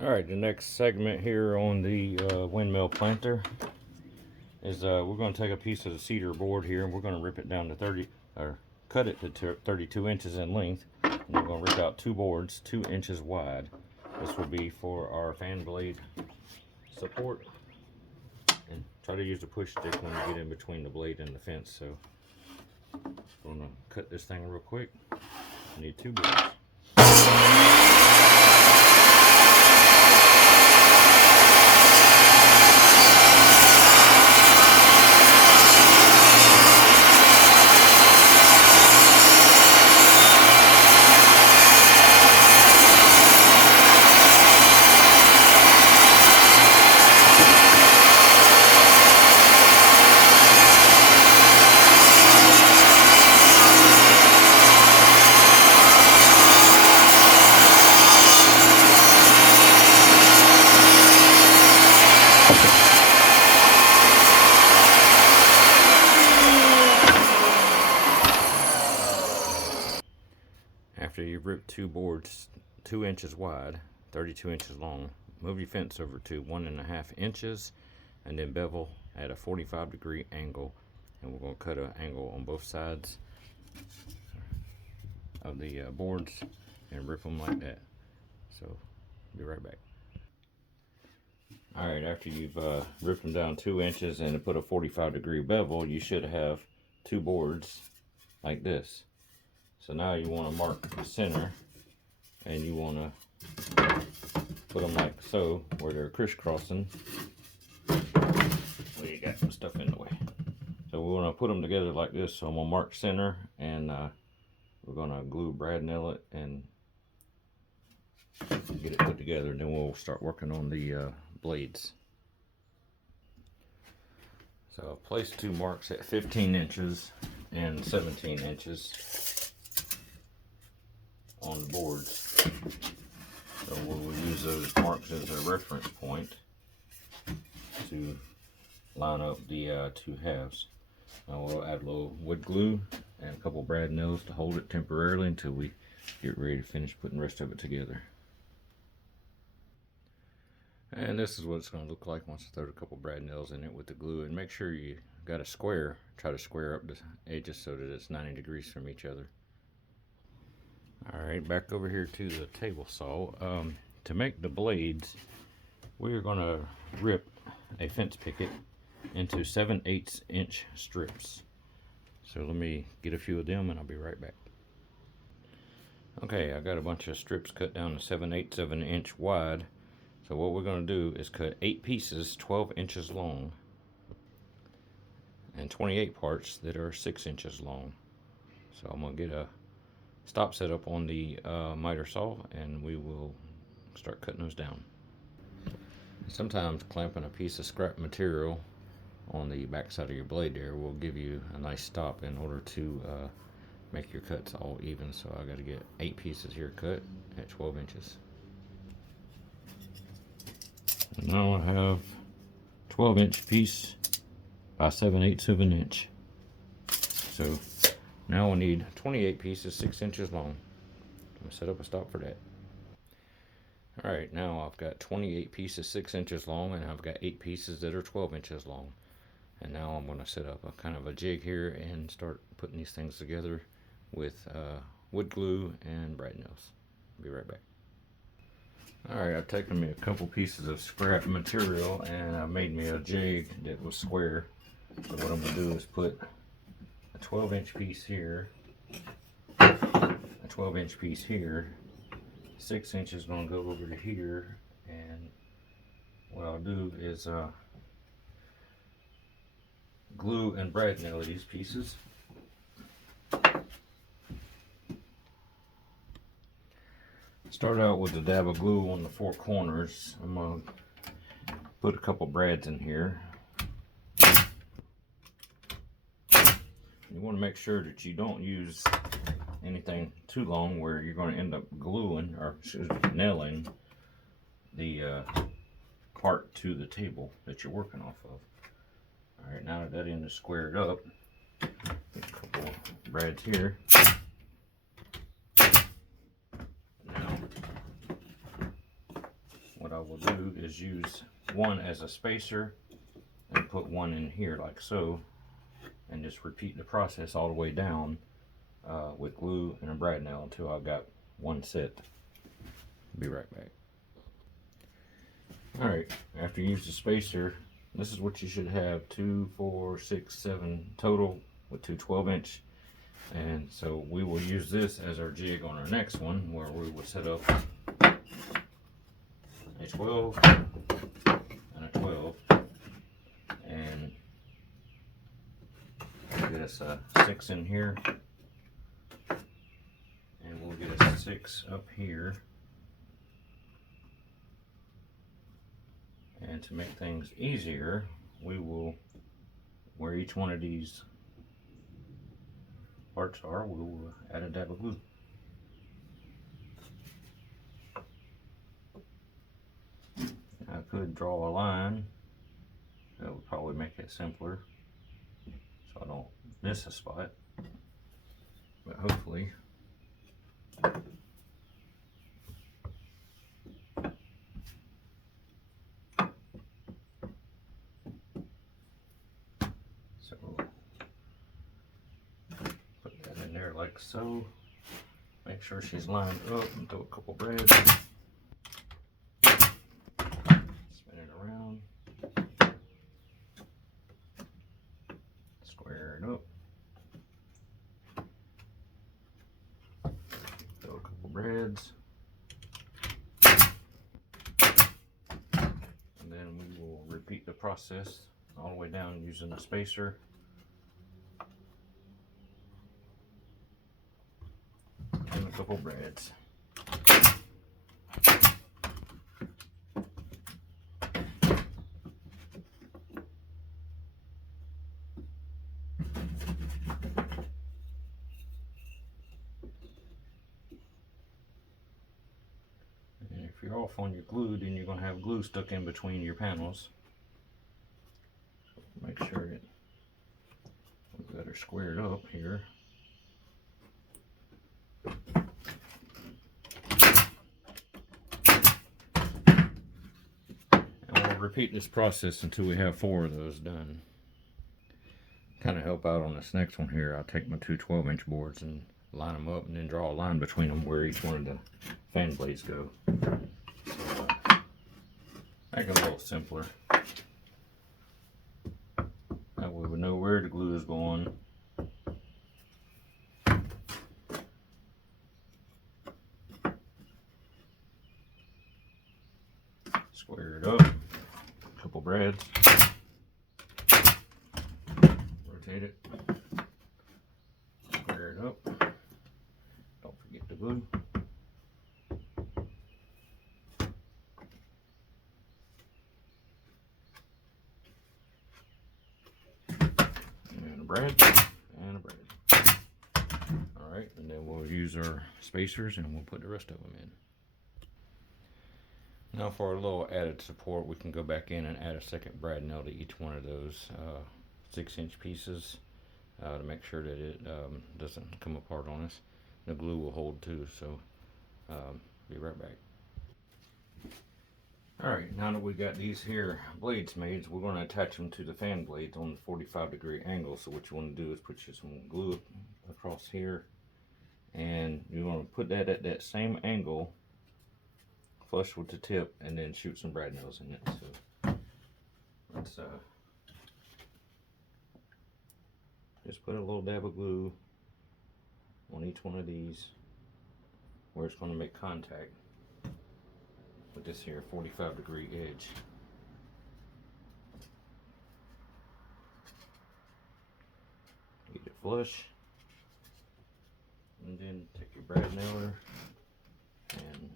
Alright, the next segment here on the windmill planter is we're going to take a piece of the cedar board here and we're going to rip it down to 30, or cut it to 32 inches in length. And we're going to rip out two boards 2 inches wide. This will be for our fan blade support. And try to use a push stick when you get in between the blade and the fence. So I'm going to cut this thing real quick. I need two boards. After you've ripped two boards 2 inches wide, 32 inches long, move your fence over to 1.5 inches and then bevel at a 45-degree angle. And we're going to cut an angle on both sides of the boards and rip them like that. So, be right back. Alright, after you've ripped them down 2 inches and put a 45-degree bevel, you should have two boards like this. So now you want to mark the center and you want to put them like so where they're crisscrossing. Well, you got some stuff in the way. So we want to put them together like this. So I'm going to mark center and we're going to glue brad nail it and get it put together, and then we'll start working on the blades. So I've placed two marks at 15 inches and 17 inches on the boards. So we'll use those marks as a reference point to line up the two halves. Now we'll add a little wood glue and a couple brad nails to hold it temporarily until we get ready to finish putting the rest of it together. And this is what it's going to look like once I throw a couple brad nails in it with the glue. And make sure you got a square, try to square up the edges so that it's 90 degrees from each other. Alright, back over here to the table saw. To make the blades, we're going to rip a fence picket into 7/8 inch strips. So let me get a few of them and I'll be right back. Okay, I got a bunch of strips cut down to 7/8 of an inch wide. So what we're going to do is cut 8 pieces 12 inches long and 28 parts that are 6 inches long. So I'm going to get a stop set up on the miter saw and we will start cutting those down. Sometimes clamping a piece of scrap material on the back side of your blade there will give you a nice stop in order to make your cuts all even. So I got to get 8 pieces here cut at 12 inches. And now I have 12-inch piece by 7/8 of an inch. So now I need 28 pieces 6 inches long. I'm going to set up a stop for that. Alright, now I've got 28 pieces 6 inches long and I've got 8 pieces that are 12 inches long. And now I'm going to set up a kind of a jig here and start putting these things together with wood glue and brad nails. I'll be right back. Alright, I've taken me a couple pieces of scrap material and I made me a jig that was square. So what I'm going to do is put a 12-inch piece here, a 12-inch piece here, 6 inches going to go over to here, and what I'll do is glue and brad nail these pieces. Start out with a dab of glue on the 4 corners. I'm going to put a couple brads in here. You want to make sure that you don't use anything too long where you're going to end up gluing or nailing the part to the table that you're working off of. Alright, now that end is squared up, put a couple brads here. what I will do is use one as a spacer and put one in here like so, and just repeat the process all the way down with glue and a brad nail until I've got one set. Be right back. Alright, after you use the spacer, this is what you should have: 2, 4, 6, 7 total with two 12-inch. And so we will use this as our jig on our next one, where we will set up a 12 and a 12, and get us a 6 in here, and we'll get a 6 up here. And to make things easier, we will, where each one of these parts are, we'll add a dab of glue. I could draw a line. That would probably make it simpler, so I don't miss a spot. But hopefully so put that in there like so. Make sure she's lined up and throw a couple brads. Spin it around. Square it up. Throw a couple brads. And then we will repeat the process all the way down using a spacer. And a couple brads. And if you're off on your glue, then you're going to have glue stuck in between your panels. Make sure it, we've got her squared up here. Repeat this process until we have 4 of those done. Kind of help out on this next one here, I'll take my two 12-inch boards and line them up and then draw a line between them where each one of the fan blades go. Make it a little simpler. That way we know where the glue is going. Square it up. Couple brads, rotate it, square it up, don't forget the glue, and a brad, and a brad. Alright, and then we'll use our spacers and we'll put the rest of them in. Now for a little added support, we can go back in and add a second brad nail to each one of those 6-inch pieces to make sure that it doesn't come apart on us. The glue will hold too, so be right back. Alright, now that we got these here blades made, we're going to attach them to the fan blades on the 45-degree angle. So what you want to do is put some glue across here, and you're going to put that at that same angle, flush with the tip, and then shoot some brad nails in it. So let's just put a little dab of glue on each one of these where it's going to make contact with this here 45-degree edge. Get it flush, and then take your brad nailer and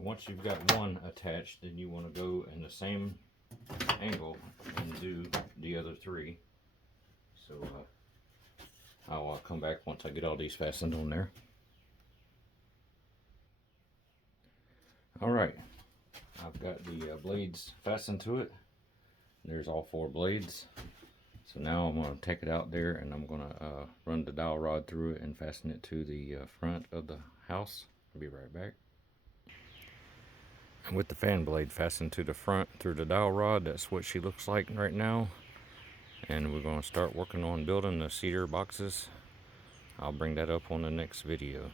once you've got one attached, then you want to go in the same angle and do the other 3. So I'll come back once I get all these fastened on there. Alright, I've got the blades fastened to it. There's all 4 blades. So now I'm going to take it out there and I'm going to run the dowel rod through it and fasten it to the front of the house. I'll be right back. And with the fan blade fastened to the front through the dowel rod, that's what she looks like right now. And we're going to start working on building the cedar boxes. I'll bring that up on the next video.